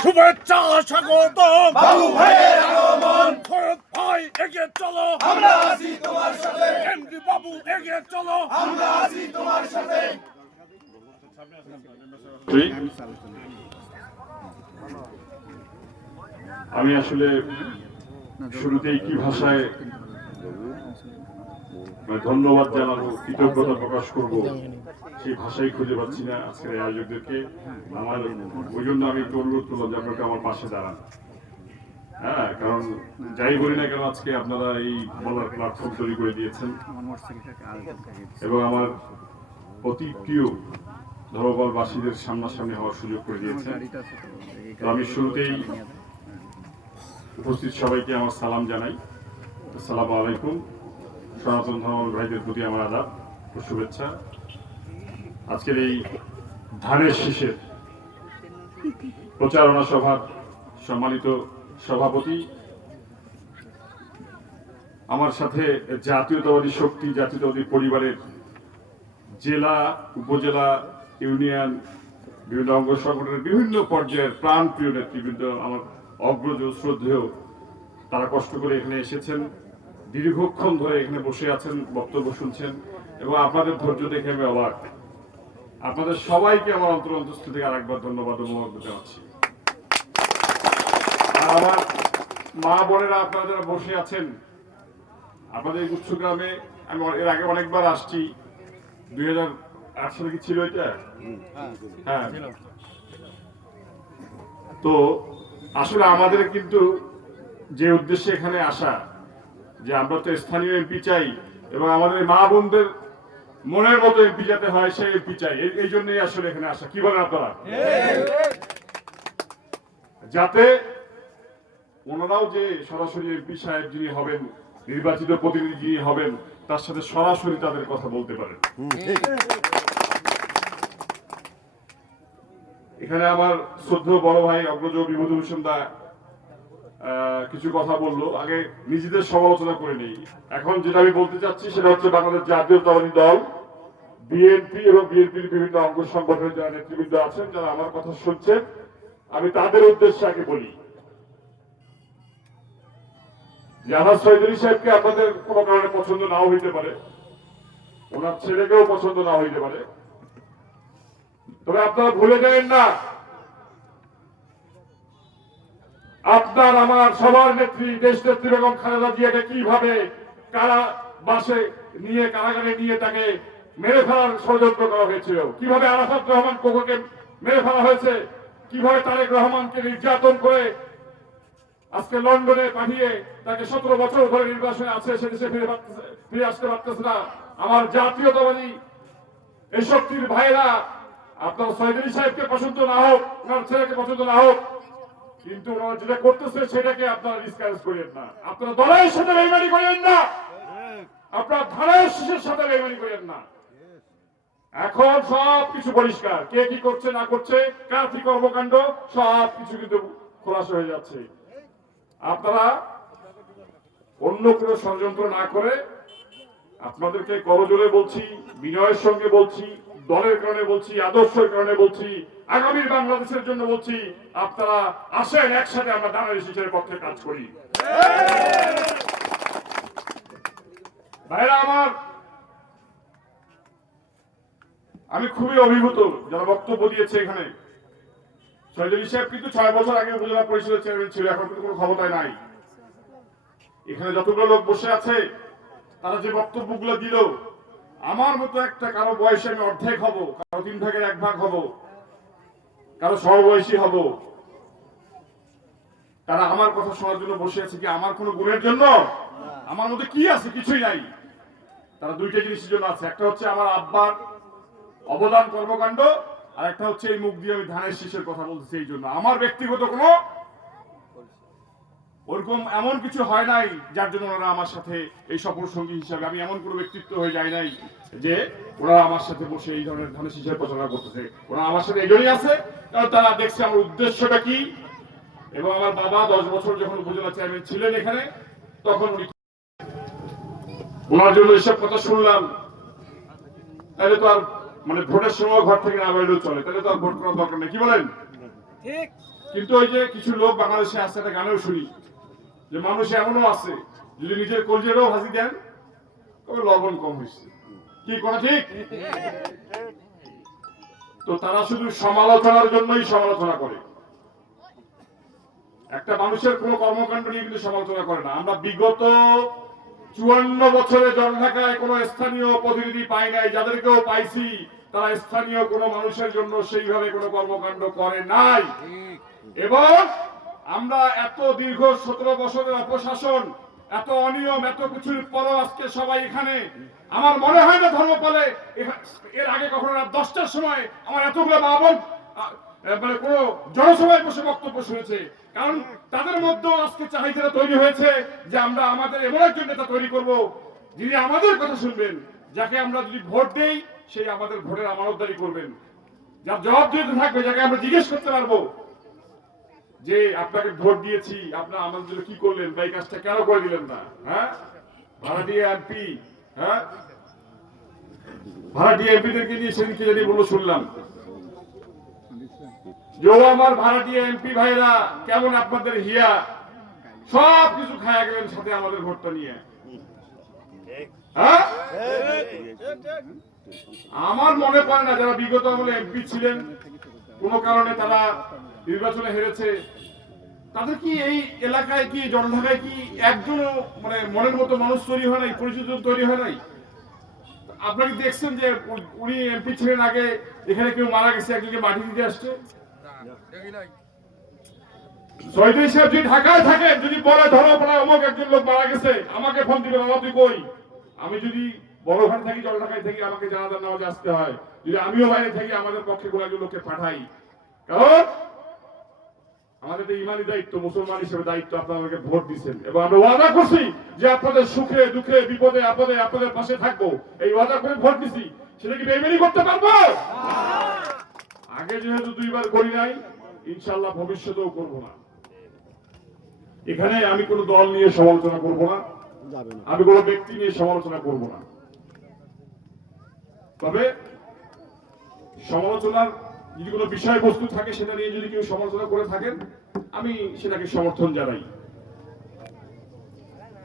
শুভেচ্ছা স্বাগতম বাবু ভাইয়ের আগমন, শরৎ ভাই এগিয়ে চলো, আমরা আছি তোমার সাথে, এমডি বাবু এগিয়ে চলো, আমরা আছি তোমার সাথে। আমি আসলে শুরুতেই কি ভাষায় ধন্যবাদ জানাবো, কৃতজ্ঞতা প্রকাশ করব, সেই ভাষাই খুঁজে পাচ্ছি না আজকের এই আয়োজকদেরকে। আমার ওই জন্য আমি একটু অনুরোধ করলাম যে আপনাকে আমার পাশে দাঁড়ান। হ্যাঁ, কারণ যাই বলি না কেন আজকে আপনারা এই বলার প্ল্যাটফর্ম তৈরি করে দিয়েছেন এবং আমার অতি প্রিয় ধর্মপালবাসীদের সামনাসামনি হওয়ার সুযোগ করে দিয়েছেন। তো আমি শুরুতেই উপস্থিত সবাইকে আমার সালাম জানাই। আসসালামু আলাইকুম। সনাতন ধর্ম ভাইদের প্রতি আমার আদাব ও শুভেচ্ছা। আজকের এই ধানের শীষের প্রচারণা সভার সম্মানিত সভাপতি, আমার সাথে জাতীয়তাবাদী শক্তি, জাতীয়তাবাদী পরিবারের জেলা, উপজেলা, ইউনিয়ন, বিভিন্ন অঙ্গ সংগঠনের বিভিন্ন পর্যায়ের প্রাণপ্রিয় নেতৃবৃন্দ, আমার অগ্রজ শ্রদ্ধেয়, তারা কষ্ট করে এখানে এসেছেন, দীর্ঘক্ষণ ধরে এখানে বসে আছেন, বক্তব্য শুনছেন এবং আপনাদের ধৈর্য দেখে আমি অবাক। আপনাদের সবাইকে আমার অন্তঃস্থল থেকে আরেকবার ধন্যবাদ ও মোবারক জানাচ্ছি। আর আমার মা বোনেরা, আপনারা যারা বসে আছেন, আপনাদের এই গুচ্ছগ্রামে আমি এর আগে অনেকবার আসছি। 2008 সালে কি ছিল এটা? হ্যাঁ। তো আসলে আমাদের কিন্তু যে উদ্দেশ্যে এখানে আসা, যে আমরা তো স্থানীয় এমপি চাই এবং আমাদের মা বোনদের মনের মতো এমপি যাতে হয় সেই এমপি চাই, এই জন্যই আসলে এখানে আসা। কি বলেন আপনারা? যাতে ওনারাও যে সরাসরি এমপি সাহেব যিনি হবেন, নির্বাচিত প্রতিনিধি যিনি হবেন, তার সাথে সরাসরি তাদের কথা বলতে পারেন। এখানে আমার শ্রদ্ধেয় বড় ভাই অগ্রজ বিভূতিভূষণ হোসেন দা কিছু কথা বললো, আগে নিজেদের সমালোচনা করে নেই। এখন যেটা আমি বলতে চাচ্ছি সেটা হচ্ছে বাংলাদেশ জাতীয়তাবাদী দল, বিএনপি এবং বিএনপির বিভিন্ন অঙ্গ সংগঠনের যারা নেতৃবৃন্দ আছেন, যারা আমার কথা শুনছেন, আমি তাদের উদ্দেশ্যে আগে বলি যে আমার সৈয়দুল সাহেবকে আপনাদের কোনো কারণে পছন্দ নাও হইতে পারে, ওনার ছেলেকেও পছন্দ না হইতে পারে, তবে আপনারা ভুলে যাবেন না আপনার আমার সবার নেত্রী, দেশ নেত্রী বেগম খালেদা জিয়াকে কিভাবে কারাবাসে নিয়ে, কারাগারে নিয়ে তাকে মেরে ফেলার ষড়যন্ত্র করা হয়েছিল, কিভাবে আরাফাত রহমান কোকোকে মেরে ফেলা হয়েছে, কিভাবে তারেক রহমানকে নির্যাতন করে আজকে লন্ডনে পাঠিয়ে তাকে 17 বছর ধরে নির্বাসনে আছে, সে দেশে ফিরে আসতে পারতেছে না। আমার জাতীয়তাবাদী এই শক্তির ভাইরা, আপনার সৈয়দ সাহেবকে পছন্দ না হোক, ওনার ছেলেকে পছন্দ না হোক, কিন্তু ওনারা যেটা করতেছে সেটাকে আপনারা ডিসকাস করেন না। আপনারা দলের সাথে বেইমানি করেন না, আপনারা ধানের শীষের সাথে বেইমানি করেন না। এখন সব কিছু পরিষ্কার, কে কি করছে না করছে, কার কি কর্মকাণ্ড, সব কিছু কিন্তু খোলাসা হয়ে যাচ্ছে। আপনারা অন্য কোনো ষড়যন্ত্র না করে, আপনাদেরকে করজোরে বলছি, বিনয়ের সঙ্গে বলছি, দলের কারণে বলছি, আদর্শের কারণে বলছি, আগামী বাংলাদেশের জন্য বলছি, আপনারা আসেন একসাথে আমরা ধানের শীষের পক্ষে কাজ করি। ভাইরা আমার, আমি খুবই অভিভূত যারা বক্তব্য দিয়েছে এখানে। সৈয়দ সাহেব কিন্তু 6 বছর আগে উপজেলা পরিষদের চেয়ারম্যান ছিল, এখন কিন্তু কোনো ক্ষমতায় নাই। এখানে যতগুলো লোক বসে আছে তারা যে বক্তব্যগুলো দিল, আমার মতো একটা কারো বয়সে আমি অর্ধেক হব, কারো 3 ভাগের 1 ভাগ হব, কারো সমবয়সী হব, তারা আমার কথা শোনার জন্য বসে আছে কি আমার কোনো গুণের জন্য? আমার মধ্যে কি আছে? কিছুই নাই। তারা দুইটা জিনিসের জন্য আছে, একটা হচ্ছে আমার আব্বার অবদান, কর্মকাণ্ড, আর একটা হচ্ছে এই মুখ দিয়ে আমি ধানের শীষের কথা বলতেছি। এই জন্য আমার ব্যক্তিগত কোনো ওরকম এমন কিছু হয় নাই যার জন্য ওনারা আমার সাথে এই সফর সঙ্গী হিসাবে, আমি এমন কোনো ব্যক্তিত্ব হয়ে যাই নাই যে ওনারা আমার সাথে বসে এই ধরনের ধানের শীষের প্রচারণা করতেছে। ওনারা আমার সাথে এই জন্যই আছে কারণ তারা দেখছে আমার উদ্দেশ্যটা কি। এবং আমার বাবা 10 বছর যখন উপজেলা চেয়ারম্যান ছিলেন এখানে, তখন উনি ওনার জন্য এসব কথা শুনলাম, তাহলে তো আর মানে ভোটের সময় ঘর থেকে না বেরোলেও চলে, তাহলে তো আর ভোট করার দরকার নেই। কি বলেন? ঠিক। কিন্তু ওই যে কিছু লোক বাংলাদেশে আছে, একটা গানেও শুনি যে মানুষ এমনও আছে যদি নিজের কলজেরও ভাজি দেন তবে লবণ কম হয়েছে। কি কথা ঠিক? তো তারা শুধু সমালোচনার জন্যই সমালোচনা করে, একটা মানুষের কোন কর্মকাণ্ড নিয়ে কিন্তু সমালোচনা করে না। আমরা বিগত 54 বছরে জনঢাকায় কোন স্থানীয় প্রতিনিধি পাই নাই, যাদেরকেও পাইছি তারা স্থানীয় কোন মানুষের জন্য সেইভাবে কোন কর্মকাণ্ড করে নাই। এবং আমরা এত দীর্ঘ 17 বছরের অপশাসন, এত অনিয়ম, এত কিছুর পরও আজকে সবাই এখানে, আমার মনে হয় না ধর্মপালে এর আগে কখনো রাত 10টার সময় আমার এতগুলো মা-বোন মানে কোন জনসভায় বসে বক্তব্য শুনেছে। কারণ তাদের মধ্যেও আজকে চাহিদাটা তৈরি হয়েছে যে আমরা আমাদের এমন একজন নেতা তৈরি করব যিনি আমাদের কথা শুনবেন, যাকে আমরা যদি ভোট দেই সেই আমাদের ভোটের আমানতদারি করবেন, যার জবাব দিতে থাকবে, যাকে আমরা জিজ্ঞেস করতে পারবো যে আপনাকে ভোট দিয়েছি, আপনারা আমাদের জন্য কি করলেন বা এই কাজটা কেন করে দিলেন না। হ্যাঁ, ভাড়াটিয়া এমপি, হ্যাঁ ভাড়াটিয়া এমপিদেরকে নিয়ে সেদিনকে যদি বলো শুনলাম যে আমার ভাড়াটিয়া এমপি ভাইরা কেমন আপনাদের হিয়া, সব কিছু খায়া গেলেন সাথে আমাদের ভোটটা নিয়ে। হ্যাঁ, আমার মনে পড়ে না যারা বিগত আমলে এমপি ছিলেন, কোন কারণে তারা নির্বাচনে হেরেছে, তাদের কি এই এলাকায় কি জনঢাকায় কি একজনও মানে মনের মতো মানুষ তৈরি হয় নাই, পরিচিত তৈরি হয় নাই? আপনারা দেখছেন যে উনি এমপি ছিলেন আগে, এখানে কেউ মারা গেছে, একজনকে মাটি দিতে আসছে? চৌধুরী সাহেব যদি ঢাকায় থাকেন, যদি বলে ধর্মপাড়ায় অমুক একজন লোক মারা গেছে, আমাকে ফোন দিবেন, বাবা তুই কই? আমি যদি বড় ঘাট থাকি, জলঢাকায় থাকি, আমাকে জানাজার নামাজে আসতে হয়। যদি আমিও বাইরে থাকি, আমাদের পক্ষে কোনো একজন লোককে পাঠাই, কারণ আমাদের তো ইমানি দায়িত্ব, মুসলমান হিসেবে দায়িত্ব, আপনাদেরকে ভোট দিচ্ছেন এবং আমরা ওয়াদা করছি যে আপনাদের সুখে দুঃখে বিপদে আপদে আপনাদের পাশে থাকবো। এই ওয়াদা করে ভোট দিছি, সেটা কি বেইমানি করতে পারবো? আগে যেহেতু 2 বার করি নাই, ইনশাআল্লাহ ভবিষ্যতেও করব না। এখানে আমি কোনো দল নিয়ে সমালোচনা করব না, আমি কোনো ব্যক্তি নিয়ে সমালোচনা করব না। তবে সমালোচনার যদি কোনো বিষয়বস্তু থাকে, সেটা নিয়ে যদি কেউ সমালোচনা করে থাকেন, আমি সেটাকে সমর্থন জানাই।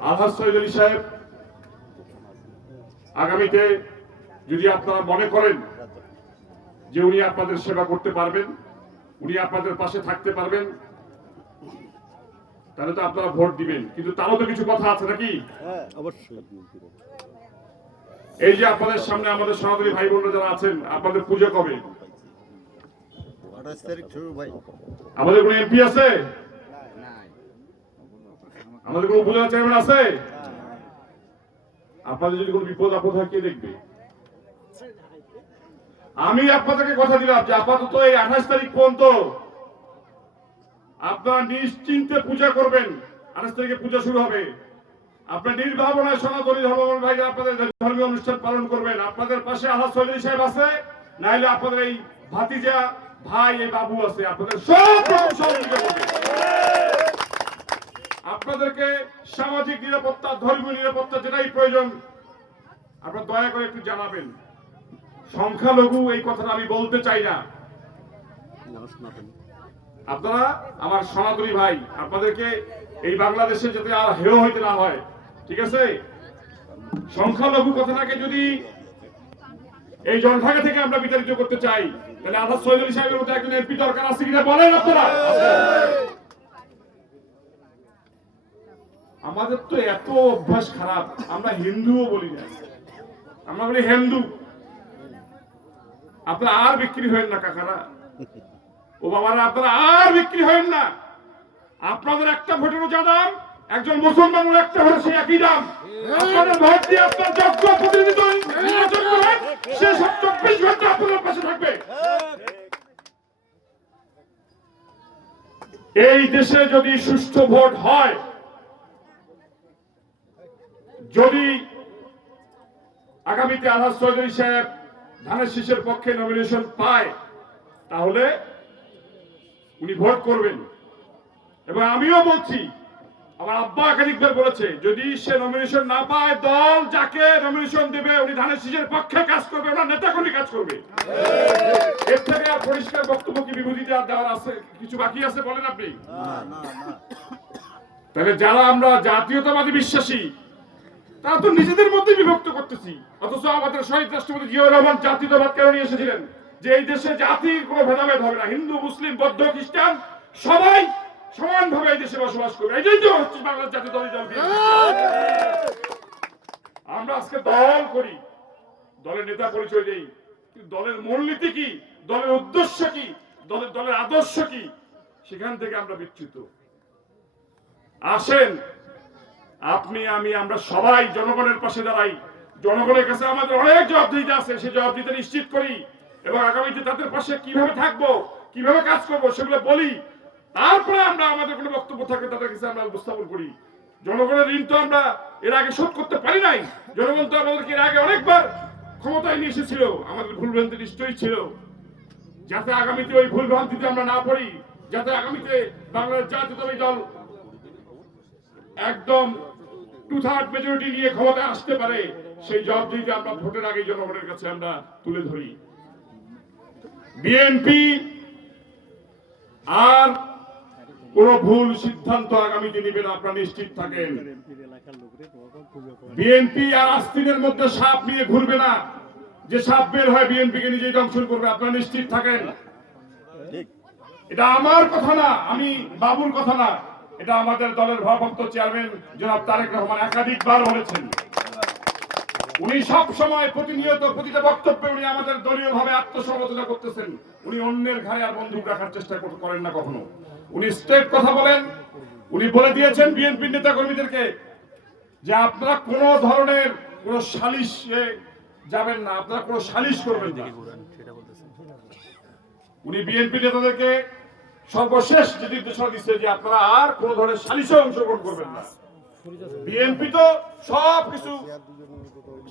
আলহাজ সৈয়দ আলী সাহেব আগামীতে যদি আপনারা মনে করেন যে উনি আপনাদের সেবা করতে পারবেন, উনি আপনাদের পাশে থাকতে পারবেন, তাহলে তো আপনারা ভোট দিবেন। কিন্তু তারও তো কিছু কথা আছে নাকি? অবশ্যই। এই যে আপনাদের সামনে আমাদের সনাতনী ভাই বোনরা যারা আছেন, আপনাদের পুজো কবে? 28 তারিখ শুরু ভাই। আমাদের কোন এমপি আছে? আমাদের কোন উপজেলা চেয়ারম্যান আছে? আপনাদের যদি কোনো বিপদ আপদ হয় কে দেখবে? আমি আপনাদেরকে কথা দিলাম যে আপাতত এই 28 তারিখ পর্যন্ত আপনারা নিশ্চিন্তে পূজা করবেন। 28 তারিখে পূজা শুরু হবে। আপনার নির্ভাবনায় সনাতনী ধর্মাবলম্বী ভাই আপনাদের ধর্মীয় অনুষ্ঠান পালন করবেন। আপনাদের পাশে আলহাজ চৌধুরী সাহেব আছে, নাইলে আপনাদের এই ভাতিজা ভাই এই বাবু আছে, আপনাদের সব রকম সহযোগিতা করবে। আপনাদেরকে সামাজিক নিরাপত্তা, ধর্মীয় নিরাপত্তা যেটাই প্রয়োজন আপনারা দয়া করে একটু জানাবেন। সংখ্যালঘু এই কথাটা আমি বলতে চাই না, আপনারা আমার সনাতনী ভাই, আপনাদেরকে এই বাংলাদেশে যাতে আর হেয় হইতে না হয়, ঠিক আছে? সংখ্যালঘু কথাটাকে যদি এই জনঢাকা থেকে আমরা বিতাড়িত করতে চাই, তাহলে আলহাজ সৈয়দ আলী সাহেবের মতো একজন এমপি দরকার আছে কিনা বলেন আপনারা? আমাদের তো এত অভ্যাস খারাপ, আমরা হিন্দুও বলি না, আমরা বলি হিন্দু। আপনারা আর বিক্রি হয়েন না কাকারা, ও বাবারা, আপনারা আর বিক্রি হয়েন না। আপনাদের একটা ভোটেরও যা দাম, একজন মুসলমানের একটা ভোটে সে একই দাম। আপনাদের ভোট দিয়ে আপনার যোগ্য প্রতিনিধি নির্বাচন করেন, সে 24 ঘন্টা আপনাদের পাশে থাকবে। এই দেশে যদি সুষ্ঠু ভোট হয়, যদি আগামীতে আলহাজ চৌধুরী সাহেব ধানের শীষের পক্ষে নমিনেশন পায়, তাহলে উনি ভোট করবেন। এবং আমিও বলছি আমার আব্বা একাধিকবার বলেছে, যদি সে নমিনেশন না পায়, দল যাকে নমিনেশন দেবে উনি ধানের শীষের পক্ষে কাজ করবে, ওনার নেতাকর্মী কাজ করবে। এর থেকে আর পরিষ্কার বক্তব্য কি বিভূতিতে আর দেওয়ার আছে? কিছু বাকি আছে বলেন আপনি? তাহলে যারা আমরা জাতীয়তাবাদী বিশ্বাসী, তারা তো নিজেদের মধ্যে বিভক্ত করতেছি। অথচ আমাদের শহীদ রাষ্ট্রপতি জিয়াউর রহমান জাতীয়তাবাদ কেন নিয়ে এসেছিলেন? যে এই দেশে জাতির কোনো ভেদাভেদ হবে না, হিন্দু মুসলিম বৌদ্ধ খ্রিস্টান সবাই সমানভাবে এই দেশে বসবাস করবে। এটাই তো হচ্ছে বাংলাদেশ জাতীয়তাবাদী দল। আমরা আজকে দল করি, দলের নেতা পরিচয় দেই, কিন্তু দলের মূলনীতি কি, দলের উদ্দেশ্য কি, দলের আদর্শ কি, সেখান থেকে আমরা বিচ্যুত। আসেন আপনি আমি আমরা সবাই জনগণের পাশে দাঁড়াই, জনগণের কাছে আমাদের অনেক জবাবদিহিতা আছে, সেই জবাবদিহিতা নিশ্চিত করি এবং আগামীতে তাদের পাশে কিভাবে থাকবো, কিভাবে কাজ করবো সেগুলো বলি। তারপরে আমরা আমাদের কোনো বক্তব্য থাকে তাদের কাছে আমরা উপস্থাপন করি। জনগণের ঋণ তো আমরা এর আগে শোধ করতে পারি নাই। জনগণ তো আমাদেরকে এর আগে অনেকবার ক্ষমতায় নিয়ে এসেছিল, আমাদের ভুলভ্রান্তি নিশ্চয়ই ছিল। যাতে আগামীতে ওই ভুলভ্রান্তিতে আমরা না পড়ি, যাতে আগামীতে বাংলাদেশ জাতীয়তাবাদী দল একদম 2/3 মেজরিটি নিয়ে ক্ষমতায় আসতে পারে, সেই জবাবদিহিতা আমরা ভোটের আগে জনগণের কাছে আমরা তুলে ধরি। বিএনপি আর কোন ভুল সিদ্ধান্ত আগামীতে নেবে না, আপনারা নিশ্চিত থাকেন। বিএনপি আর আস্তিনের মধ্যে সাপ নিয়ে ঘুরবে না, যে সাপ বের হয় বিএনপি কে নিজেই ধ্বংস করবে, আপনারা নিশ্চিত থাকেন। এটা আমার কথা না, আমি বাবুর কথা না, এটা আমাদের দলের ভারপ্রাপ্ত চেয়ারম্যান জনাব তারেক রহমান একাধিকবার বলেছেন। উনি সব সময় প্রতিনিয়ত প্রতিটা বক্তব্যে উনি আমাদের দলীয় ভাবে আত্মসমর্থন করতেছেন। উনি অন্যের ঘাড়ে আর বন্দুক রাখার চেষ্টা করেন না কখনো। উনি স্ট্রেট কথা বলেন। উনি বলে দিয়েছেন বিএনপি নেতা কর্মীদেরকে যে আপনারা কোন ধরনের কোন সালিশে যাবেন না, আপনারা কোন সালিশ করবেন না। উনি বিএনপি নেতাদেরকে সর্বশেষ যে নির্দেশনা দিচ্ছে যে আপনারা আর কোন ধরনের সালিশে অংশগ্রহণ করবেন না। বিএনপি তো সবকিছু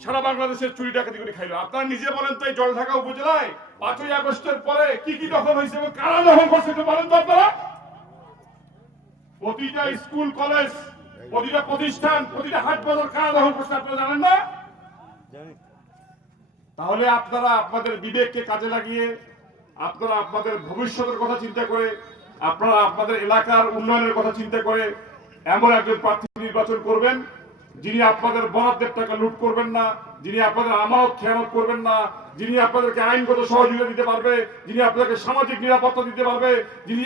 সারা বাংলাদেশের চুরি ডাকাতি করে খাইলো। আপনারা নিজে বলেন তো এই জলঢাকা উপজেলায় 5ই আগস্টের পরে কি কি দখল হয়েছে এবং কারা দখল করছে একটু বলেন তো আপনারা? প্রতিটা স্কুল কলেজ, প্রতিটা প্রতিষ্ঠান, প্রতিটা হাট বাজার কারা দখল করছে আপনারা জানেন না? তাহলে আপনারা আপনাদের বিবেককে কাজে লাগিয়ে, আপনারা আপনাদের ভবিষ্যতের কথা চিন্তা করে, আপনারা আপনাদের এলাকার উন্নয়নের কথা চিন্তা করে এমন একজন প্রার্থী নির্বাচন করবেন যিনি আপনাদের বরাদ্দের টাকা লুট করবেন না, যিনি আপনাদের আমানত খেয়ানত করবেন না, যিনি আপনাদেরকে আইনগত সহযোগিতা দিতে পারবে, যিনি আপনাদেরকে সামাজিক নিরাপত্তা দিতে পারবে, যিনি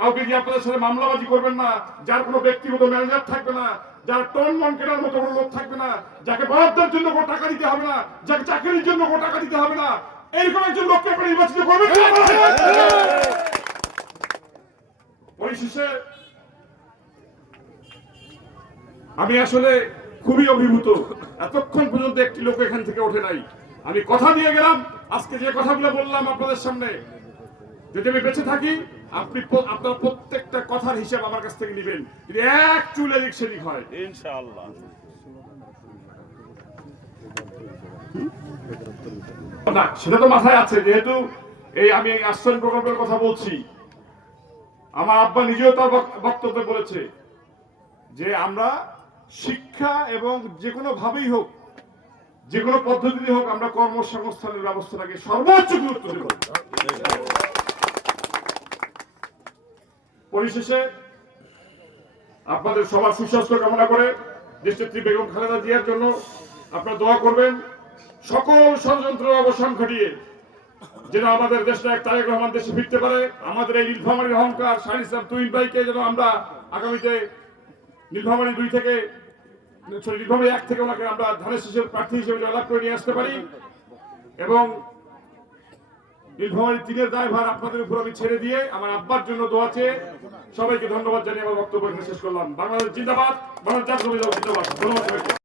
কাউকে দিয়ে আপনাদের সাথে মামলাবাজি করবেন না, যার কোনো ব্যক্তিগত ম্যানেজার থাকবে না, যার টন মন কেনার মতো কোনো লোক থাকবে না, যাকে বরাদ্দের জন্য কোনো টাকা দিতে হবে না, যাকে চাকরির জন্য কোনো টাকা দিতে হবে না, এইরকম একজন লোককে আপনি নির্বাচিত করবেন। পরিশেষে আমি আসলে খুবই অভিভূত, এতক্ষণ পর্যন্ত একটি লোক এখান থেকে ওঠে নাই। আমি কথা দিয়ে গেলাম, আজকে যে কথাগুলো বললাম আপনাদের সামনে, যদি আমি বেঁচে থাকি আপনার প্রত্যেকটা কথার হিসাব আমার কাছ থেকে নেবেন, যদি এক চুল এদিক সেদিক হয় ইনশাআল্লাহ। সেটা তো মাথায় আছে, যেহেতু এই আমি আশ্রয় প্রকল্পের কথা বলছি, আমার আব্বা নিজেও তার বক্তব্যে বলেছে যে আমরা শিক্ষা এবং যে কোনো ভাবেই হোক, যে কোনো পদ্ধতিতে হোক, আমরা কর্মসংস্থানের ব্যবস্থাটাকে সর্বোচ্চ গুরুত্ব দেব। পরিশেষে আপনাদের সবার সুস্বাস্থ্য কামনা করে দেশনেত্রী বেগম খালেদা জিয়ার জন্য আপনারা দোয়া করবেন। সকল ষড়যন্ত্র অবসান ঘটিয়ে যেন আমাদের দেশনায়ক তারেক রহমান দেশে ফিরতে পারে, আমাদের এই নীলফামারীর অহংকার শাহীন ইসলাম তুহিন ভাইকে যেন আমরা আগামীতে নীলফামারী 2 থেকে নীলফামারী 1 থেকে ওনাকে আমরা ধানের শীষের প্রার্থী হিসেবে জয়লাভ করে নিয়ে আসতে পারি এবং নীলফামারী 3-এর দায়ভার আপনাদের উপর আমি ছেড়ে দিয়ে আমার আব্বার জন্য দোয়া চেয়ে সবাইকে ধন্যবাদ জানিয়ে আমার বক্তব্য শেষ করলাম। বাংলাদেশ জিন্দাবাদ, বাংলাদেশ জাতীয়তাবাদী দল জিন্দাবাদ। ধন্যবাদ।